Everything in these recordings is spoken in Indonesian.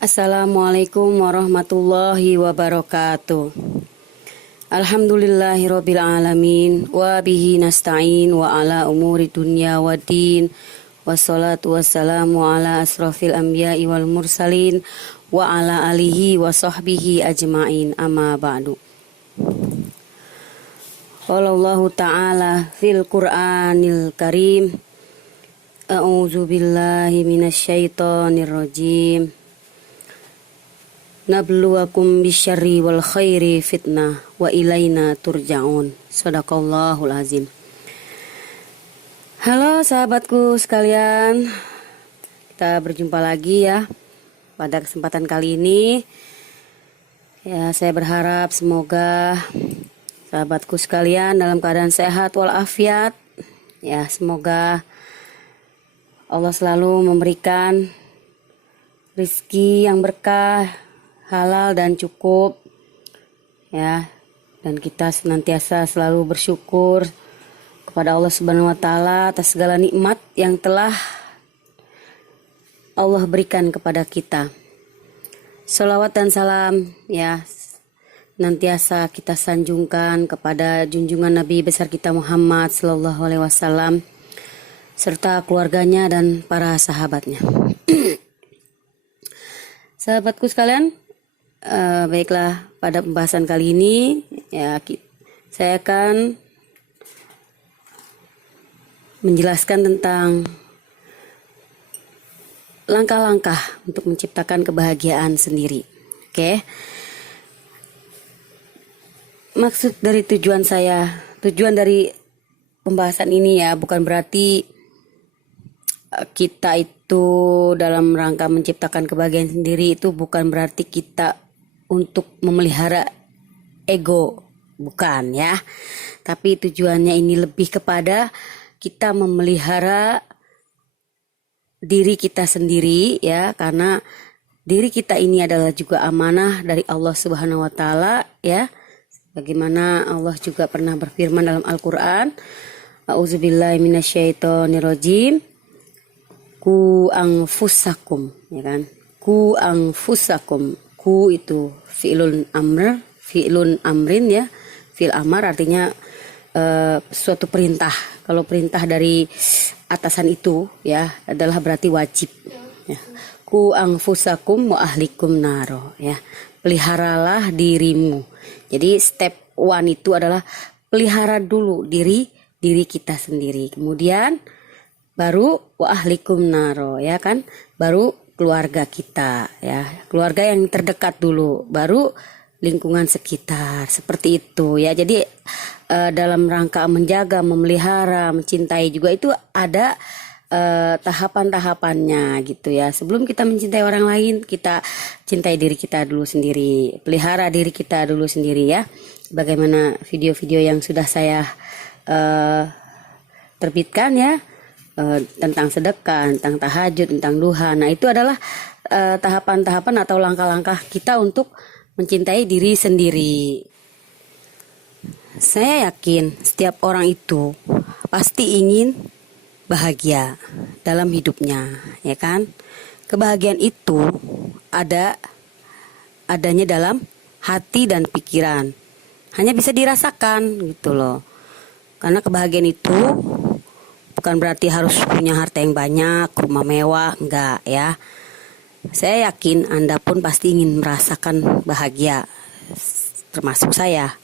Assalamualaikum warahmatullahi wabarakatuh. Alhamdulillahirabbil alamin wa bihi nasta'in wa ala umuri dunya waddin. Wassalatu wassalamu ala asrofil anbiya'i wal mursalin wa ala alihi wa sahbihi ajma'in, amma ba'du. Qala Allah ta'ala fil Qur'anil Karim, a'udzu billahi minasyaitonir rajim. Nabluwakum bisyarri wal khairi fitnah wa ilaina turja'un. Shadaqallahul azim. Halo sahabatku sekalian, kita berjumpa lagi ya pada kesempatan kali ini. Ya, saya berharap semoga sahabatku sekalian dalam keadaan sehat walafiat. Ya, semoga Allah selalu memberikan rezeki yang berkah, halal dan cukup ya, dan kita senantiasa selalu bersyukur kepada Allah Subhanahu wa taala atas segala nikmat yang telah Allah berikan kepada kita. Shalawat dan salam ya senantiasa kita sanjungkan kepada junjungan Nabi besar kita Muhammad sallallahu alaihi wasallam serta keluarganya dan para sahabatnya. Sahabatku sekalian, baiklah, pada pembahasan kali ini ya saya akan menjelaskan tentang langkah-langkah untuk menciptakan kebahagiaan sendiri. Oke. Maksud dari tujuan dari pembahasan ini ya bukan berarti kita itu dalam rangka menciptakan kebahagiaan sendiri, itu bukan berarti kita untuk memelihara ego, bukan ya. Tapi tujuannya ini lebih kepada kita memelihara diri kita sendiri ya, karena diri kita ini adalah juga amanah dari Allah Subhanahu wa taala ya. Bagaimana Allah juga pernah berfirman dalam Al-Qur'an, A'udzubillahi minasyaitonirrajim, ku anfusakum, ya kan? Ku anfusakum. Ku itu fi'lun amrin ya. Fi'l amar artinya suatu perintah. Kalau perintah dari atasan itu ya adalah berarti wajib ya. Ku anfusakum wa ahlikum naro ya. Peliharalah dirimu. Jadi step one itu adalah pelihara dulu diri kita sendiri. Kemudian baru wa ahlikum naro ya kan, baru keluarga kita ya, keluarga yang terdekat dulu, baru lingkungan sekitar, seperti itu ya. Jadi dalam rangka menjaga, memelihara, mencintai juga itu ada tahapan-tahapannya gitu ya. Sebelum kita mencintai orang lain, kita cintai diri kita dulu sendiri, pelihara diri kita dulu sendiri ya. Bagaimana video-video yang sudah saya terbitkan ya, tentang sedekah, tentang tahajud, tentang duha. Nah, itu adalah tahapan-tahapan atau langkah-langkah kita untuk mencintai diri sendiri. Saya yakin setiap orang itu pasti ingin bahagia dalam hidupnya, ya kan? Kebahagiaan itu adanya dalam hati dan pikiran. Hanya bisa dirasakan gitu loh. Karena kebahagiaan itu bukan berarti harus punya harta yang banyak, rumah mewah, enggak ya. Saya yakin Anda pun pasti ingin merasakan bahagia, termasuk saya.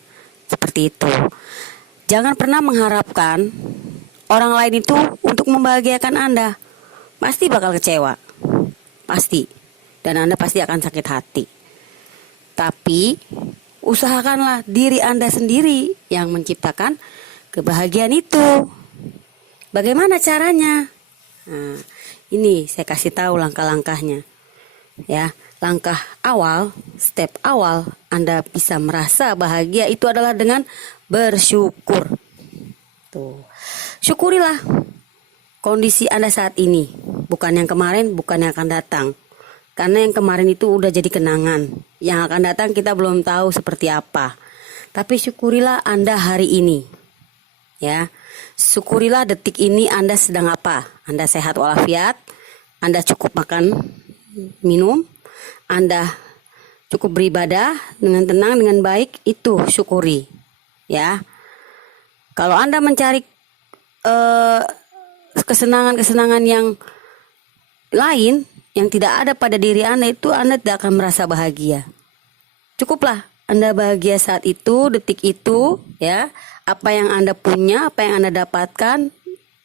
Seperti itu. Jangan pernah mengharapkan orang lain itu untuk membahagiakan Anda. Pasti bakal kecewa. Pasti. Dan Anda pasti akan sakit hati. Tapi usahakanlah diri Anda sendiri yang menciptakan kebahagiaan itu. Bagaimana caranya? Nah, ini saya kasih tahu langkah-langkahnya. Ya, langkah awal, step awal Anda bisa merasa bahagia itu adalah dengan bersyukur. Tuh. Syukurilah kondisi Anda saat ini, bukan yang kemarin, bukan yang akan datang. Karena yang kemarin itu udah jadi kenangan. Yang akan datang kita belum tahu seperti apa. Tapi syukurilah Anda hari ini. Ya. Syukurilah detik ini Anda sedang apa? Anda sehat walafiat, Anda cukup makan, minum, Anda cukup beribadah dengan tenang, dengan baik, itu syukuri. Ya, kalau Anda mencari kesenangan-kesenangan yang lain yang tidak ada pada diri Anda, itu Anda tidak akan merasa bahagia. Cukuplah Anda bahagia saat itu, detik itu, ya. Apa yang Anda punya, apa yang Anda dapatkan,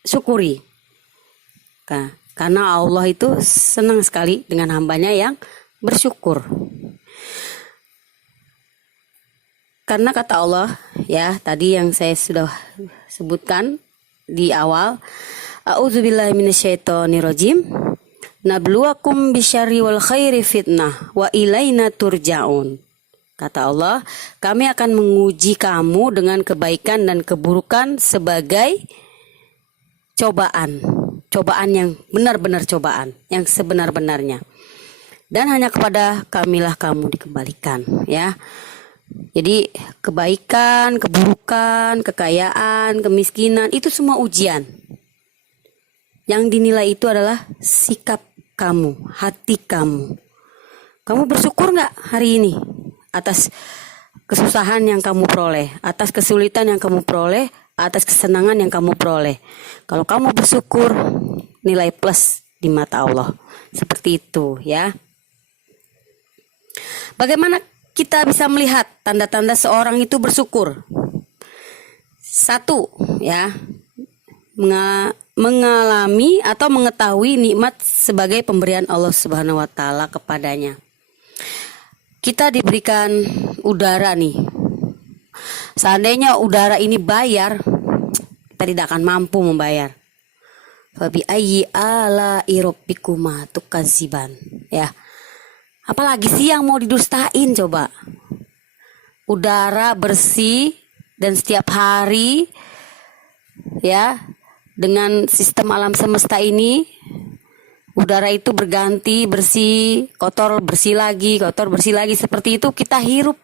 syukuri. Nah, karena Allah itu senang sekali dengan hambanya yang bersyukur. Karena kata Allah, ya, tadi yang saya sudah sebutkan di awal, a'udzubillahi minasyaitonirrajim, nabluwakum bisyarri wal khairi fitnah wa ilaina turja'un. Kata Allah, kami akan menguji kamu dengan kebaikan dan keburukan sebagai cobaan. Cobaan yang benar-benar cobaan, yang sebenar-benarnya. Dan hanya kepada kamilah kamu dikembalikan, ya. Jadi kebaikan, keburukan, kekayaan, kemiskinan, itu semua ujian. Yang dinilai itu adalah sikap kamu, hati kamu. Kamu bersyukur nggak hari ini atas kesusahan yang kamu peroleh, atas kesulitan yang kamu peroleh, atas kesenangan yang kamu peroleh? Kalau kamu bersyukur, nilai plus di mata Allah. Seperti itu, ya. Bagaimana kita bisa melihat tanda-tanda seorang itu bersyukur? Satu, ya, mengalami atau mengetahui nikmat sebagai pemberian Allah Subhanahu wa taala kepadanya. Kita diberikan udara nih. Seandainya udara ini bayar, kita tidak akan mampu membayar. Fabi ayyi ala'i rabbikuma tukadziban, ya. Apalagi sih yang mau didustain coba? Udara bersih dan setiap hari, ya, dengan sistem alam semesta ini, udara itu berganti, bersih, kotor, bersih lagi, kotor, bersih lagi. Seperti itu kita hirup,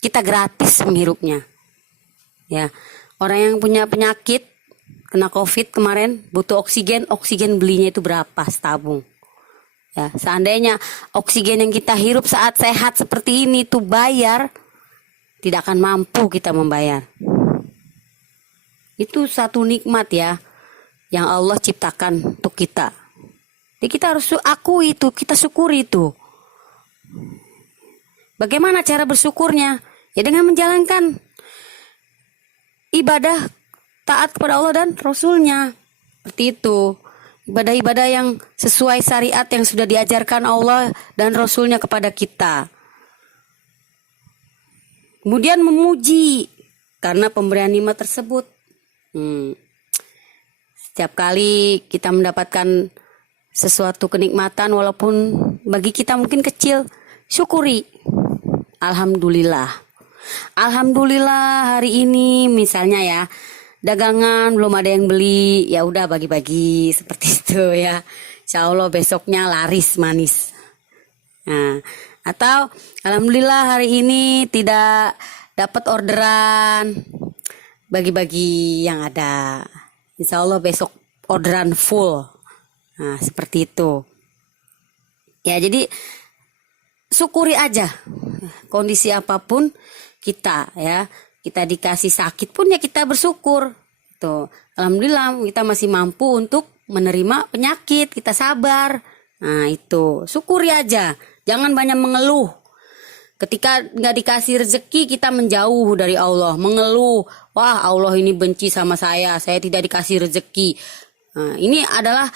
kita gratis menghirupnya. Ya, orang yang punya penyakit, kena COVID kemarin, butuh oksigen, oksigen belinya itu berapa setabung? Ya, seandainya oksigen yang kita hirup saat sehat seperti ini tuh bayar, tidak akan mampu kita membayar. Itu satu nikmat, ya, yang Allah ciptakan untuk kita. Jadi kita harus akui itu, kita syukuri itu. Bagaimana cara bersyukurnya? Ya dengan menjalankan ibadah taat kepada Allah dan Rasulnya. Seperti itu. Ibadah-ibadah yang sesuai syariat yang sudah diajarkan Allah dan Rasulnya kepada kita. Kemudian memuji karena pemberian nikmat tersebut. Setiap kali kita mendapatkan sesuatu kenikmatan, walaupun bagi kita mungkin kecil, syukuri. Alhamdulillah. Alhamdulillah hari ini misalnya, ya, dagangan belum ada yang beli, ya udah bagi-bagi seperti itu, ya. Insya Allah besoknya laris manis. Nah, atau alhamdulillah hari ini tidak dapat orderan, bagi-bagi yang ada. Insya Allah besok orderan full. Nah, seperti itu. Ya, jadi syukuri aja kondisi apapun kita, ya. Kita dikasih sakit pun ya kita bersyukur. Tuh, alhamdulillah kita masih mampu untuk menerima penyakit, kita sabar. Nah, itu, syukuri aja. Jangan banyak mengeluh. Ketika nggak dikasih rezeki, kita menjauh dari Allah, mengeluh. Wah, Allah ini benci sama saya tidak dikasih rezeki. Nah, ini adalah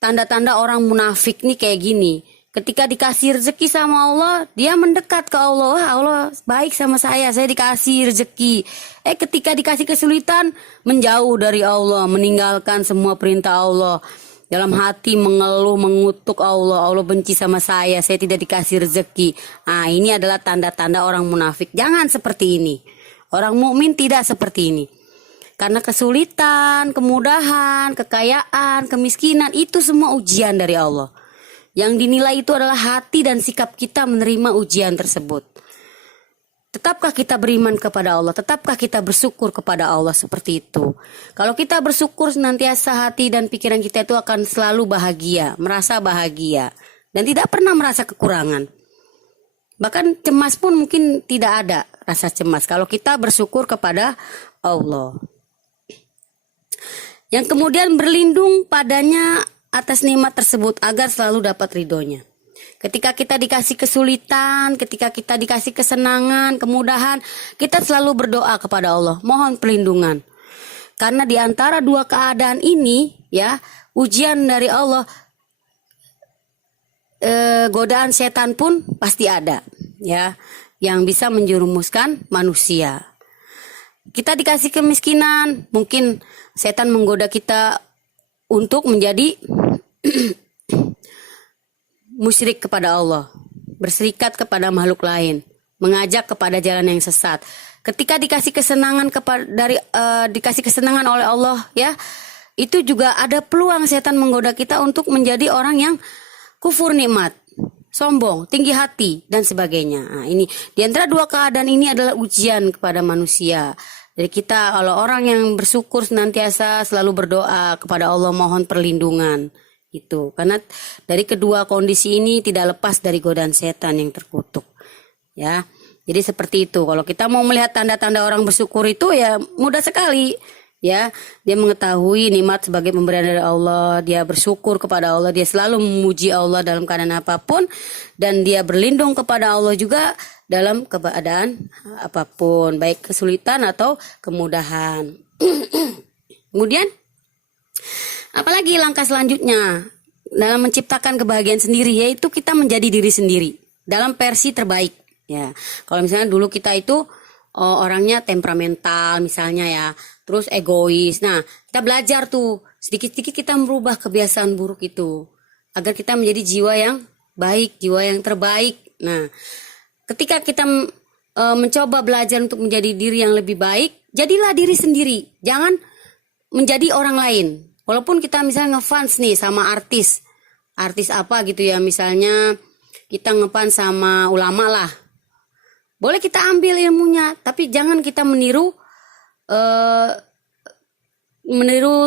tanda-tanda orang munafik nih kayak gini. Ketika dikasih rezeki sama Allah, dia mendekat ke Allah. Wah, Allah baik sama saya dikasih rezeki. Ketika dikasih kesulitan, menjauh dari Allah, meninggalkan semua perintah Allah. Dalam hati mengeluh, mengutuk Allah. Allah benci sama saya tidak dikasih rezeki. Nah, ini adalah tanda-tanda orang munafik. Jangan seperti ini. Orang mukmin tidak seperti ini. Karena kesulitan, kemudahan, kekayaan, kemiskinan, itu semua ujian dari Allah. Yang dinilai itu adalah hati dan sikap kita menerima ujian tersebut. Tetapkah kita beriman kepada Allah? Tetapkah kita bersyukur kepada Allah seperti itu? Kalau kita bersyukur, senantiasa hati dan pikiran kita itu akan selalu bahagia, merasa bahagia, dan tidak pernah merasa kekurangan. Bahkan cemas pun mungkin tidak ada rasa cemas kalau kita bersyukur kepada Allah. Yang kemudian berlindung padanya atas nikmat tersebut agar selalu dapat ridhonya. Ketika kita dikasih kesulitan, ketika kita dikasih kesenangan, kemudahan, kita selalu berdoa kepada Allah, mohon perlindungan. Karena di antara dua keadaan ini, ya, ujian dari Allah, godaan setan pun pasti ada, ya, yang bisa menjerumuskan manusia. Kita dikasih kemiskinan, mungkin setan menggoda kita untuk menjadi musyrik kepada Allah, berserikat kepada makhluk lain, mengajak kepada jalan yang sesat. Ketika dikasih kesenangan dikasih kesenangan oleh Allah, ya, itu juga ada peluang setan menggoda kita untuk menjadi orang yang kufur nikmat, sombong, tinggi hati, dan sebagainya. Nah, ini di antara dua keadaan ini adalah ujian kepada manusia. Jadi kita kalau orang yang bersyukur senantiasa selalu berdoa kepada Allah mohon perlindungan itu. Karena dari kedua kondisi ini tidak lepas dari godaan setan yang terkutuk. Ya. Jadi seperti itu. Kalau kita mau melihat tanda-tanda orang bersyukur itu ya mudah sekali. Ya, dia mengetahui nikmat sebagai pemberian dari Allah, dia bersyukur kepada Allah, dia selalu memuji Allah dalam keadaan apapun, dan dia berlindung kepada Allah juga dalam keadaan apapun, baik kesulitan atau kemudahan. Kemudian, apalagi langkah selanjutnya dalam menciptakan kebahagiaan sendiri, yaitu kita menjadi diri sendiri dalam versi terbaik. Ya, kalau misalnya dulu kita itu orangnya temperamental misalnya ya, terus egois. Nah, kita belajar tuh sedikit-sedikit kita merubah kebiasaan buruk itu agar kita menjadi jiwa yang baik, jiwa yang terbaik. Nah, ketika kita mencoba belajar untuk menjadi diri yang lebih baik, jadilah diri sendiri. Jangan menjadi orang lain. Walaupun kita misalnya ngefans nih sama artis apa gitu ya, misalnya kita ngefans sama ulama lah. Boleh kita ambil ilmunya, tapi jangan kita meniru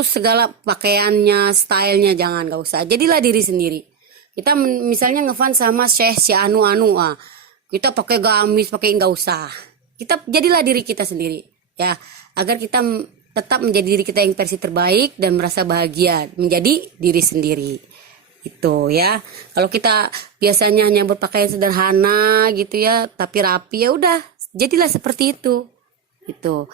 segala pakaiannya, stylenya, jangan, gak usah. Jadilah diri sendiri. Kita misalnya ngefans sama Syekh si anu, kita pakai gamis, pakai nggak usah. Kita jadilah diri kita sendiri, ya, agar kita tetap menjadi diri kita yang versi terbaik dan merasa bahagia menjadi diri sendiri. Itu ya. Kalau kita biasanya hanya berpakaian sederhana gitu ya, tapi rapi, ya udah, jadilah seperti itu. Itu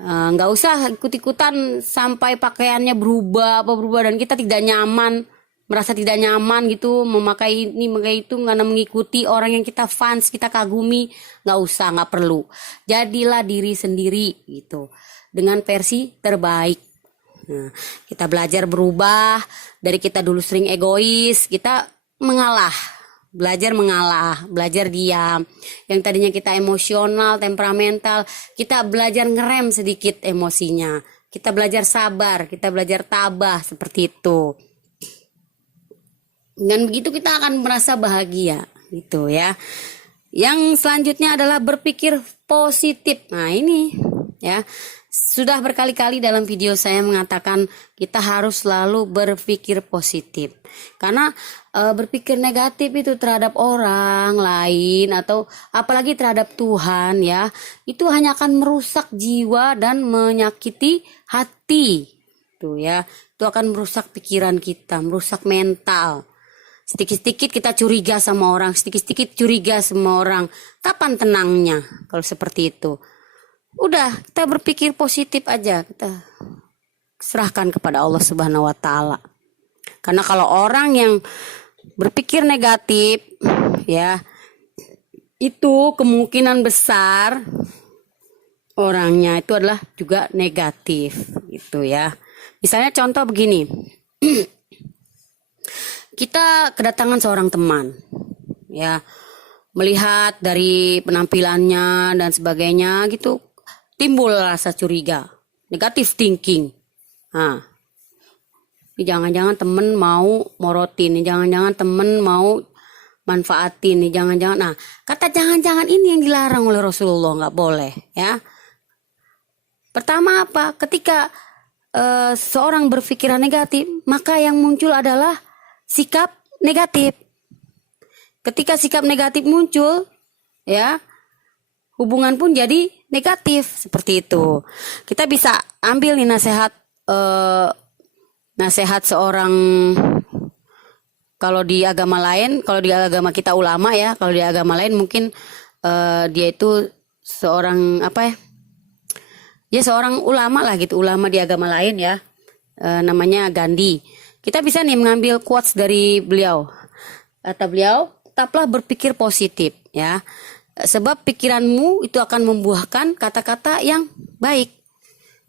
nggak usah ikut-ikutan sampai pakaiannya berubah dan kita tidak nyaman, merasa tidak nyaman gitu memakai ini memakai itu karena mengikuti orang yang kita fans, kita kagumi. Nggak usah, nggak perlu. Jadilah diri sendiri gitu dengan versi terbaik. Nah, kita belajar berubah dari kita dulu sering egois, kita belajar mengalah, belajar diam. Yang tadinya kita emosional, temperamental, kita belajar ngerem sedikit emosinya. Kita belajar sabar, kita belajar tabah, seperti itu. Dan begitu kita akan merasa bahagia, gitu ya. Yang selanjutnya adalah berpikir positif. Nah, ini ya. Sudah berkali-kali dalam video saya mengatakan kita harus selalu berpikir positif. Karena berpikir negatif itu terhadap orang lain atau apalagi terhadap Tuhan ya, itu hanya akan merusak jiwa dan menyakiti hati. Tuh ya, itu akan merusak pikiran kita, merusak mental. Sedikit-sedikit kita curiga sama orang, sedikit-sedikit curiga sama orang. Kapan tenangnya kalau seperti itu? Udah, kita berpikir positif aja, kita serahkan kepada Allah Subhanahu wa taala. Karena kalau orang yang berpikir negatif ya, itu kemungkinan besar orangnya itu adalah juga negatif gitu ya. Misalnya contoh begini. Kita kedatangan seorang teman ya, melihat dari penampilannya dan sebagainya gitu, timbul rasa curiga, negatif thinking. Nah, ini jangan-jangan temen mau morotin, ini jangan-jangan temen mau manfaatin, ini jangan-jangan. Nah, kata jangan-jangan ini yang dilarang oleh Rasulullah, nggak boleh ya. Pertama apa? Ketika seorang berpikiran negatif, maka yang muncul adalah sikap negatif. ketika sikap negatif muncul, ya, hubungan pun jadi negatif seperti itu. Kita bisa ambil nih nasihat seorang, kalau di agama lain, kalau di agama kita ulama ya, kalau di agama lain mungkin dia itu seorang apa ya? Ya seorang ulama lah gitu, ulama di agama lain ya, namanya Gandhi. Kita bisa nih mengambil quotes dari beliau. Kata beliau, tetaplah berpikir positif ya, sebab pikiranmu itu akan membuahkan kata-kata yang baik.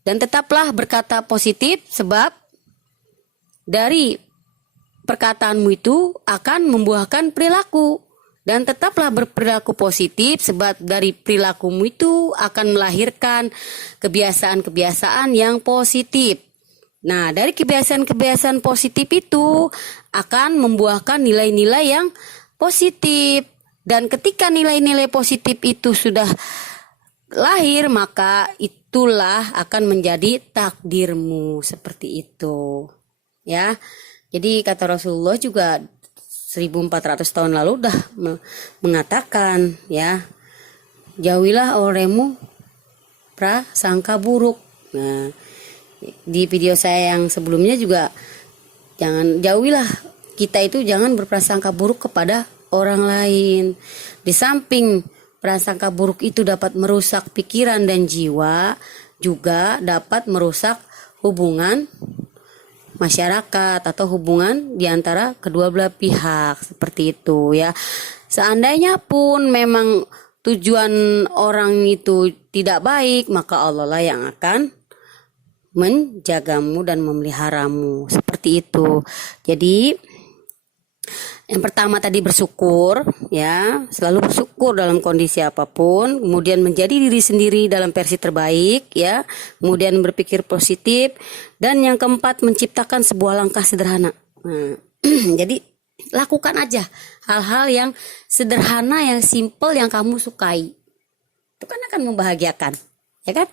Dan tetaplah berkata positif, sebab dari perkataanmu itu akan membuahkan perilaku. Dan tetaplah berperilaku positif, sebab dari perilakumu itu akan melahirkan kebiasaan-kebiasaan yang positif. Nah, dari kebiasaan-kebiasaan positif itu akan membuahkan nilai-nilai yang positif. Dan ketika nilai-nilai positif itu sudah lahir, maka itulah akan menjadi takdirmu, seperti itu. Ya. Jadi kata Rasulullah juga 1400 tahun lalu udah mengatakan ya, jauhilah olehmu prasangka buruk. Nah, di video saya yang sebelumnya juga jauhilah, kita itu jangan berprasangka buruk kepada orang lain. Di samping prasangka buruk itu dapat merusak pikiran dan jiwa, juga dapat merusak hubungan masyarakat atau hubungan di antara kedua belah pihak, seperti itu ya. Seandainya pun memang tujuan orang itu tidak baik, maka Allah lah yang akan menjagamu dan memeliharamu, seperti itu. Jadi yang pertama tadi bersyukur ya, selalu bersyukur dalam kondisi apapun, kemudian menjadi diri sendiri dalam versi terbaik ya, kemudian berpikir positif, dan yang keempat menciptakan sebuah langkah sederhana. Nah, jadi lakukan aja hal-hal yang sederhana, yang simple, yang kamu sukai. Itu kan akan membahagiakan, ya kan?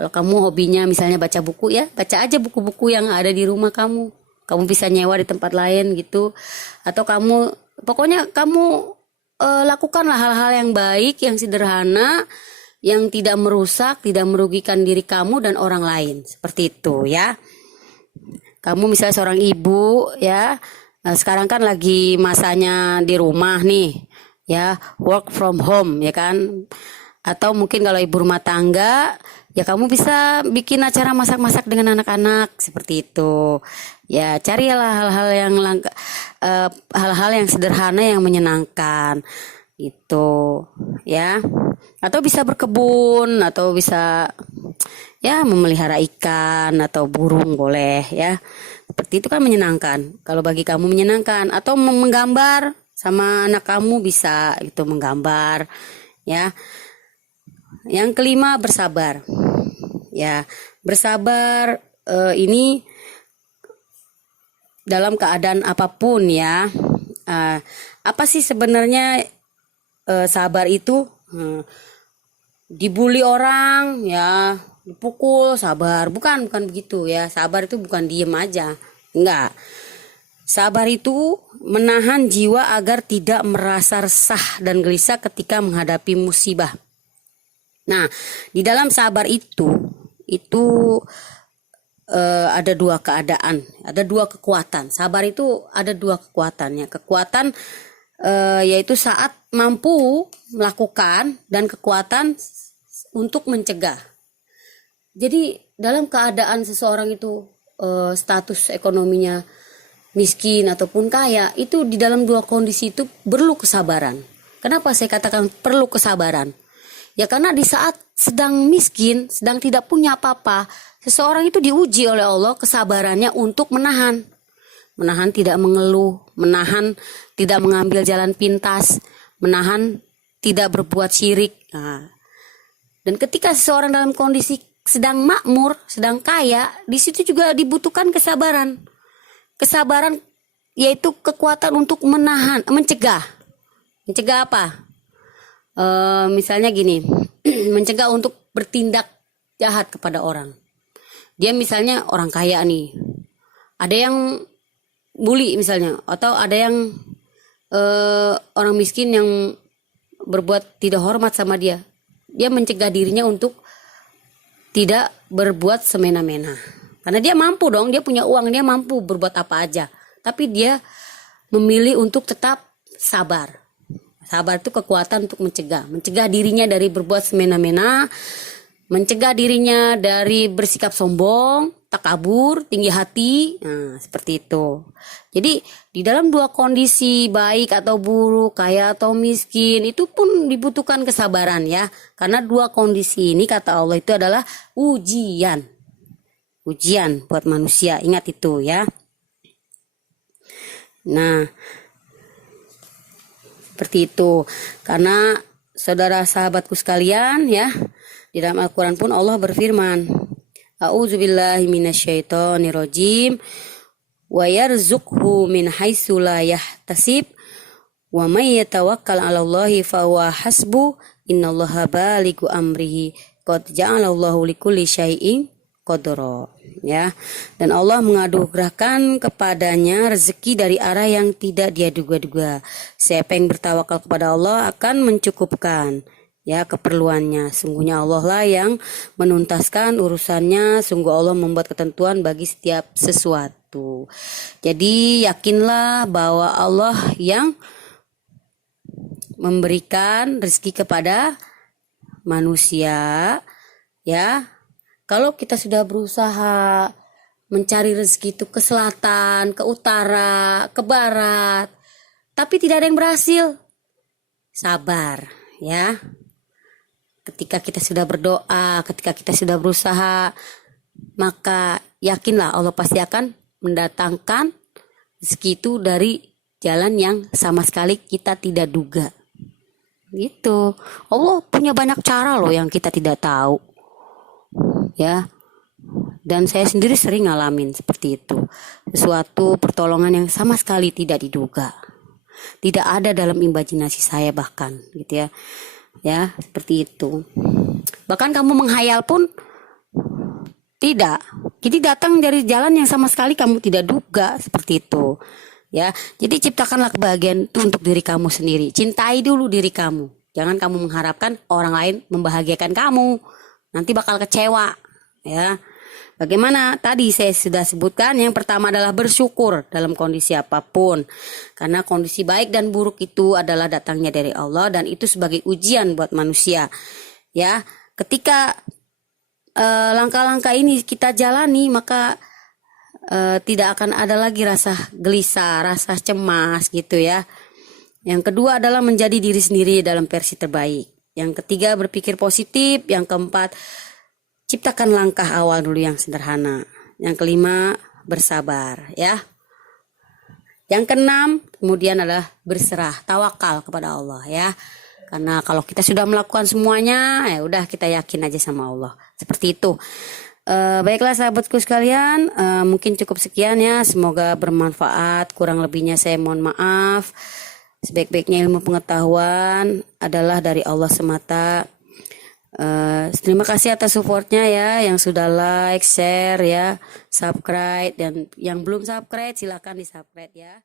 Kalau kamu hobinya misalnya baca buku ya, baca aja buku-buku yang ada di rumah kamu. Kamu bisa nyewa di tempat lain gitu. Atau pokoknya kamu lakukanlah hal-hal yang baik, yang sederhana, yang tidak merusak, tidak merugikan diri kamu dan orang lain. Seperti itu ya. Kamu misalnya seorang ibu ya, sekarang kan lagi masanya di rumah nih ya, work from home ya kan. Atau mungkin kalau ibu rumah tangga, ya kamu bisa bikin acara masak-masak dengan anak-anak, seperti itu. Ya, carilah hal-hal yang sederhana yang menyenangkan gitu ya. Atau bisa berkebun, atau bisa ya memelihara ikan atau burung boleh ya. Seperti itu kan menyenangkan. Kalau bagi kamu menyenangkan, atau menggambar sama anak kamu bisa gitu, menggambar ya. Yang kelima, bersabar. Ya, bersabar ini dalam keadaan apapun ya. Apa sih sebenarnya sabar itu? Dibully orang ya, dipukul sabar, bukan begitu ya. Sabar itu bukan diem aja, enggak. Sabar itu menahan jiwa agar tidak merasa resah dan gelisah ketika menghadapi musibah. Nah, di dalam sabar itu ada dua keadaan, ada dua kekuatan. Sabar itu ada dua kekuatannya. Kekuatan yaitu saat mampu melakukan, dan kekuatan untuk mencegah. Jadi dalam keadaan seseorang itu status ekonominya miskin ataupun kaya, itu di dalam dua kondisi itu perlu kesabaran. Kenapa saya katakan perlu kesabaran? Ya karena di saat sedang miskin, sedang tidak punya apa-apa, seseorang itu diuji oleh Allah kesabarannya untuk menahan tidak mengeluh, menahan tidak mengambil jalan pintas, menahan tidak berbuat syirik. Nah, dan ketika seseorang dalam kondisi sedang makmur, sedang kaya, di situ juga dibutuhkan kesabaran. Kesabaran yaitu kekuatan untuk menahan, mencegah. Mencegah apa? Misalnya gini, mencegah untuk bertindak jahat kepada orang. Dia misalnya orang kaya nih, ada yang bully misalnya, atau ada yang orang miskin yang berbuat tidak hormat sama dia. Dia mencegah dirinya untuk tidak berbuat semena-mena. Karena dia mampu dong, dia punya uang, dia mampu berbuat apa aja. Tapi dia memilih untuk tetap sabar. Sabar itu kekuatan untuk mencegah dirinya dari berbuat semena-mena, mencegah dirinya dari bersikap sombong, takabur, tinggi hati. Nah, seperti itu. Jadi di dalam dua kondisi baik atau buruk, kaya atau miskin, itu pun dibutuhkan kesabaran ya. Karena dua kondisi ini kata Allah itu adalah ujian. Ujian buat manusia, ingat itu ya. Nah, seperti itu. Karena saudara sahabatku sekalian ya, di dalam Al-Quran pun Allah berfirman, A'udzubillahi minasyaitonirrajim wa yarzuqhu min haitsu la yahtasib wa may yatawakkal 'alallahi fahuwa hasbuh innallaha balighu amrihi qad ja'alallahu likulli syai'in qadra. Ya, dan Allah menganugerahkan kepadanya rezeki dari arah yang tidak dia duga-duga. Siapa yang bertawakal kepada Allah akan mencukupkan ya keperluannya. Sungguhnya Allah lah yang menuntaskan urusannya. Sungguh Allah membuat ketentuan bagi setiap sesuatu. Jadi yakinlah bahwa Allah yang memberikan rezeki kepada manusia ya. Kalau kita sudah berusaha mencari rezeki itu ke selatan, ke utara, ke barat, tapi tidak ada yang berhasil, sabar ya. Ketika kita sudah berdoa, ketika kita sudah berusaha, maka yakinlah Allah pasti akan mendatangkan rezeki itu dari jalan yang sama sekali kita tidak duga. Gitu. Allah punya banyak cara loh yang kita tidak tahu. Ya, dan saya sendiri sering ngalamin seperti itu, sesuatu pertolongan yang sama sekali tidak diduga, tidak ada dalam imajinasi saya bahkan gitu ya, ya seperti itu. Bahkan kamu menghayal pun tidak, jadi datang dari jalan yang sama sekali kamu tidak duga seperti itu ya. Jadi ciptakanlah kebahagiaan itu untuk diri kamu sendiri, cintai dulu diri kamu, jangan kamu mengharapkan orang lain membahagiakan kamu, nanti bakal kecewa. Ya, bagaimana tadi saya sudah sebutkan, yang pertama adalah bersyukur dalam kondisi apapun, karena kondisi baik dan buruk itu adalah datangnya dari Allah dan itu sebagai ujian buat manusia. Ya, ketika langkah-langkah ini kita jalani, maka tidak akan ada lagi rasa gelisah, rasa cemas gitu ya. Yang kedua adalah menjadi diri sendiri dalam versi terbaik. Yang ketiga berpikir positif. Yang keempat, ciptakan langkah awal dulu yang sederhana. Yang kelima, bersabar ya. Yang keenam, kemudian adalah berserah, tawakal kepada Allah ya. Karena kalau kita sudah melakukan semuanya, ya udah kita yakin aja sama Allah. Seperti itu. Baiklah sahabatku sekalian, mungkin cukup sekian ya. Semoga bermanfaat. Kurang lebihnya saya mohon maaf. Sebaik-baiknya ilmu pengetahuan adalah dari Allah semata. Terima kasih atas supportnya ya, yang sudah like, share ya, subscribe, dan yang belum subscribe silakan di subscribe ya.